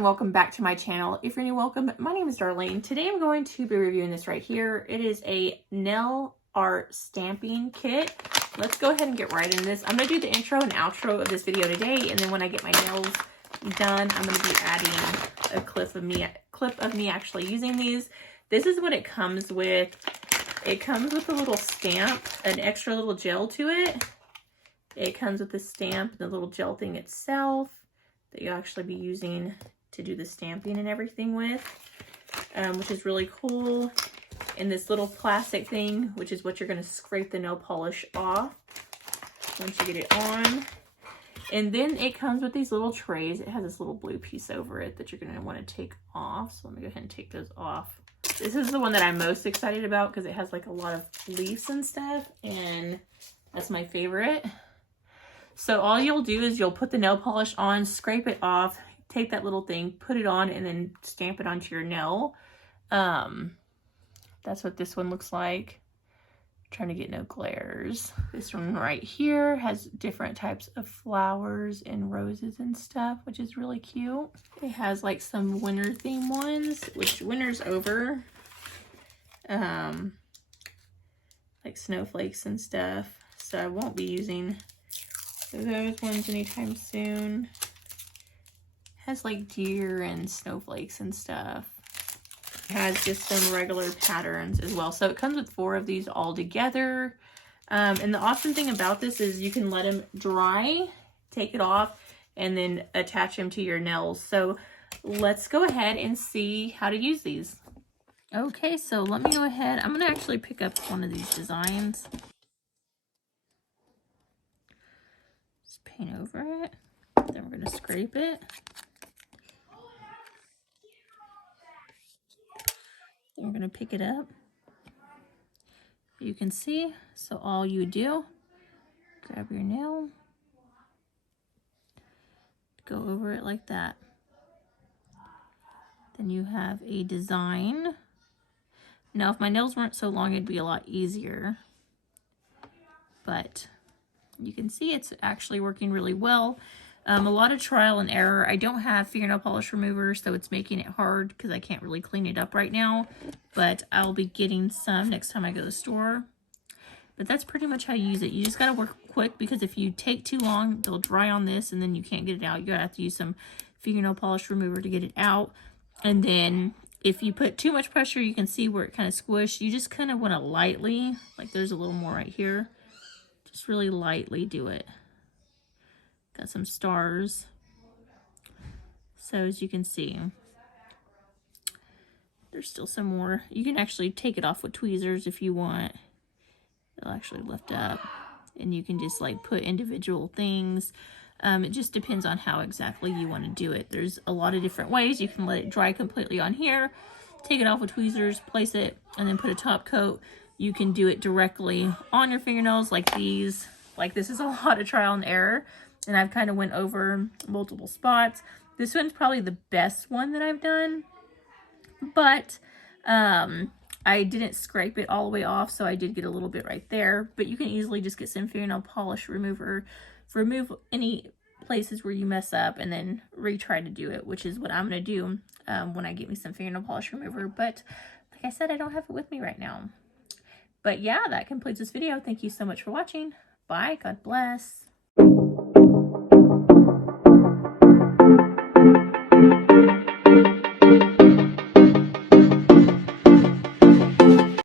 Welcome back to my channel. If you're new, welcome. My name is Darlene. Today I'm going to be reviewing this right here. It is a nail art stamping kit. Let's go ahead and get right into this. I'm going to do the intro and outro of this video today, and then when I get my nails done, I'm going to be adding a clip of me actually using these. This is what it comes with. It comes with a little stamp, an extra little gel to it. It comes with the stamp, the little gel thing itself that you'll actually be using to do the stamping and everything with, which is really cool. And this little plastic thing, which is what you're going to scrape the nail polish off once you get it on. And then it comes with these little trays. It has this little blue piece over it that you're going to want to take off. So let me go ahead and take those off. This is the one that I'm most excited about because it has like a lot of leaves and stuff, and that's my favorite. So all you'll do is you'll put the nail polish on, scrape it off, take that little thing, put it on, and then stamp it onto your nail. That's what this one looks like. I'm trying to get no glares. This one right here has different types of flowers and roses and stuff, which is really cute. It has like some winter theme ones, which winter's over. Like snowflakes and stuff. So I won't be using those ones anytime soon. Has like deer and snowflakes and stuff. It has just some regular patterns as well. So it comes with 4 of these all together. And the awesome thing about this is you can let them dry, take it off, and then attach them to your nails. So let's go ahead and see how to use these. Okay, so let me go ahead. I'm gonna actually pick up one of these designs. Just paint over it. Then we're gonna scrape it. Then we're gonna pick it up. You can see, so all you do, grab your nail, go over it like that. Then you have a design. Now, if my nails weren't so long, it'd be a lot easier. But you can see it's actually working really well. A lot of trial and error. I don't have fingernail polish remover, so it's making it hard because I can't really clean it up right now. But I'll be getting some next time I go to the store. But that's pretty much how you use it. You just got to work quick because if you take too long, they'll dry on this and then you can't get it out. You're going to have to use some fingernail polish remover to get it out. And then if you put too much pressure, you can see where it kind of squished. You just kind of want to lightly, like there's a little more right here. Just really lightly do it. Got some stars. So as you can see, there's still some more. You can actually take it off with tweezers if you want. It'll actually lift up. And you can just like put individual things. It just depends on how exactly you want to do it. There's a lot of different ways. You can let it dry completely on here, take it off with tweezers, place it, and then put a top coat. You can do it directly on your fingernails like these. Like this is a lot of trial and error, and I've kind of went over multiple spots. This one's probably the best one that I've done, but I didn't scrape it all the way off, so I did get a little bit right there. But you can easily just get some fingernail polish remover, remove any places where you mess up, and then retry to do it, which is what I'm going to do when I get me some fingernail polish remover. But like I said, I don't have it with me right now. But yeah, that completes this video. Thank you so much for watching. Bye. God bless.